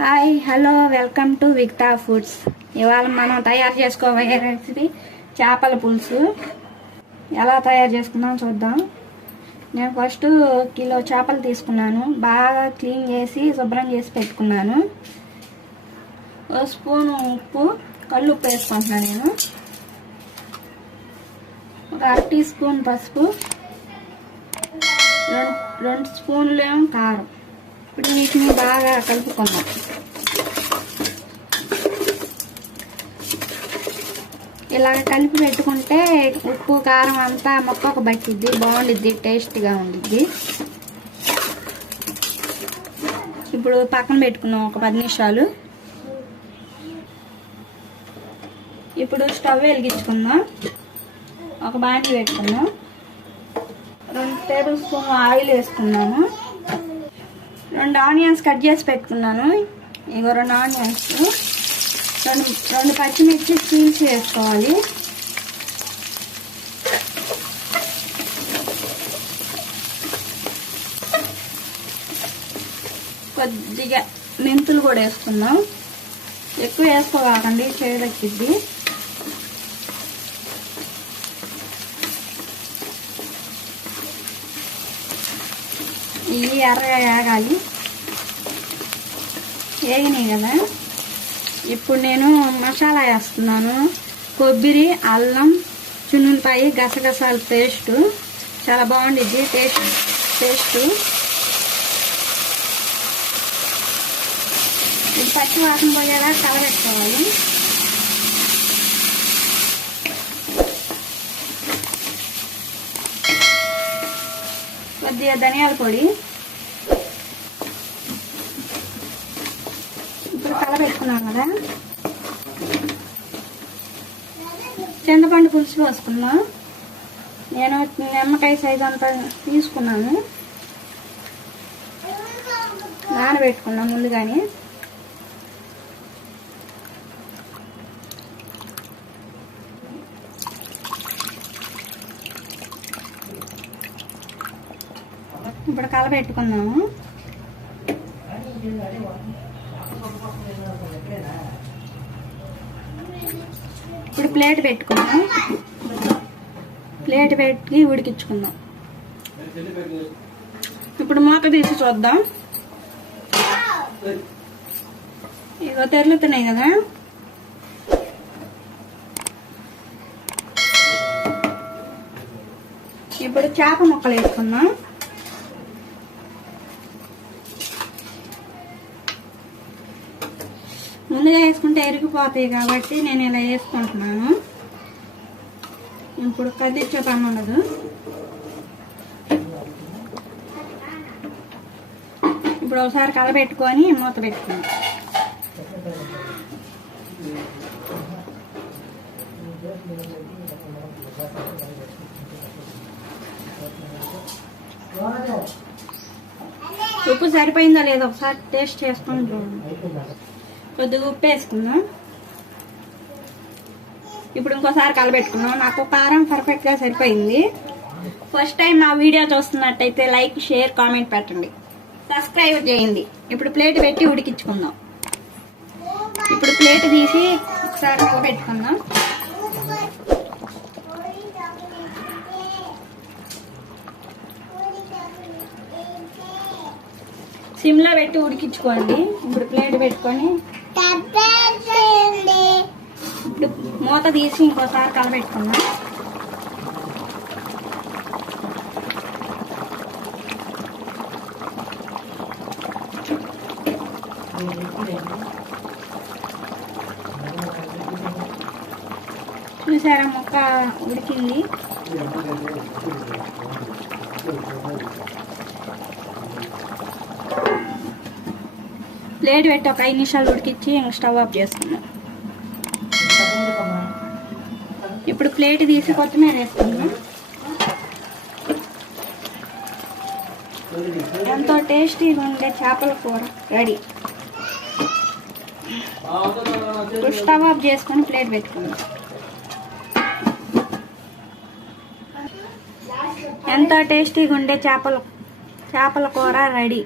Hi hello welcome to Vikitha Foods. ఇవాళ మనం తయారు చేసుకోబోయే రెసిపీ చేపల పులుసు. ఎలా తయారు చేసుకుందాం చూద్దాం. నేను ఫస్ట్ కిలో చేపలు తీసుకున్నాను. బాగా క్లీన్ చేసి శుభ్రం చేసి పెట్టుకున్నాను. ఒక స్పూను ఉప్పు, కళ్ళు ఉప్పు వేసుకుంటున్నాను నేను. ఒక 1/2 టీ స్పూన్ పసుపు, 2 స్పూన్లు కారం. ఇప్పుడు వీటిని బాగా కలుపుకుందాం. ఇలా కలిపి పెట్టుకుంటే ఉప్పు కారం అంతా మొక్కకు పట్టిద్ది, బాగుండిద్ది, టేస్ట్గా ఉండిద్ది. ఇప్పుడు పక్కన పెట్టుకున్నాం ఒక 10 నిమిషాలు. ఇప్పుడు స్టవ్ వెలిగించుకుందాం. ఒక బాండి పెట్టుకుందాం. 2 టేబుల్ స్పూన్ ఆయిల్ వేసుకున్నాము. 2 ఆనియన్స్ కట్ చేసి పెట్టుకున్నాను. ఇంకో 2 ఆనియన్స్, 2 పచ్చిమిర్చి చీల్చి వేసుకోవాలి. కొద్దిగా మెంతులు కూడా వేసుకుందాం. ఎక్కువ వేసుకోవాలండి, చేదక్కిద్ది. ఇవి ఎర్రగా వేగాలి. వేగినాయి కదా, ఇప్పుడు నేను మసాలా వేస్తున్నాను. కొబ్బరి, అల్లం, చున్నులపాయి, గసగసాల పేస్టు. చాలా బాగుండిద్ది టేస్ట్. ఇది పచ్చి వాసన పోయేలా కలబెట్టుకోవాలి. కొద్దిగా ధనియాల పొడి. ఇప్పుడు కలబెట్టుకున్నాం కదా, చింతపండు పులుసు పోసుకున్నాం. నేను నిమ్మకాయ సైజు అంతా తీసుకున్నాను. నానబెట్టుకున్నాం ముందుగానే. ఇప్పుడు కలబెట్టుకున్నాము. ఇప్పుడు ప్లేట్ పెట్టుకుందాం. ప్లేట్ పెట్టి ఉడికించుకుందాం. ఇప్పుడు మూత తీసి చూద్దాం. ఇగో తెరులుతున్నాయి కదా. ఇప్పుడు చేప ముక్కలు వేసుకుందాం. ముందుగా వేసుకుంటే ఎరిగిపోతాయి కాబట్టి నేను ఇలా వేసుకుంటున్నాను. ఇప్పుడు కదిలించే పని ఉండదు. ఇప్పుడు ఒకసారి కలబెట్టుకొని మూత పెట్టుకుందాం. ఉప్పు సరిపోయిందా లేదా ఒకసారి టేస్ట్ చేసుకొని చూడండి. కొద్దిగా ఉప్పు వేసుకుందాం. ఇప్పుడు ఇంకోసారి కలబెట్టుకుందాం. నాకు కారం పర్ఫెక్ట్గా సరిపోయింది. ఫస్ట్ టైం మా వీడియో చూస్తున్నట్టయితే లైక్, షేర్, కామెంట్ పెట్టండి, సబ్స్క్రైబ్ చేయండి. ఇప్పుడు ప్లేట్ పెట్టి ఉడికించుకుందాం. ఇప్పుడు ప్లేట్ తీసి ఒకసారి కలబెట్టుకుందాం. సిమ్లో పెట్టి ఉడికించుకోండి. ఇప్పుడు ప్లేట్ పెట్టుకొని ఇప్పుడు మూత తీసి ఇంకోసారి కలబెట్టుకుందాం. చూసారా, ముక్క ఉడికింది. ప్లేట్ పెట్టి ఒక 5 నిమిషాలు ఉడికించి ఇంక స్టవ్ ఆఫ్ చేసుకున్నాం. ఇప్పుడు ప్లేట్ తీసి కొత్తిమీర వేసుకున్నాం. ఎంతో టేస్టీగా ఉండే చేపల కూర రెడీ. ఇప్పుడు స్టవ్ ఆఫ్ చేసుకొని ప్లేట్ పెట్టుకున్నాం. ఎంతో టేస్టీగా ఉండే చేపల కూర రెడీ.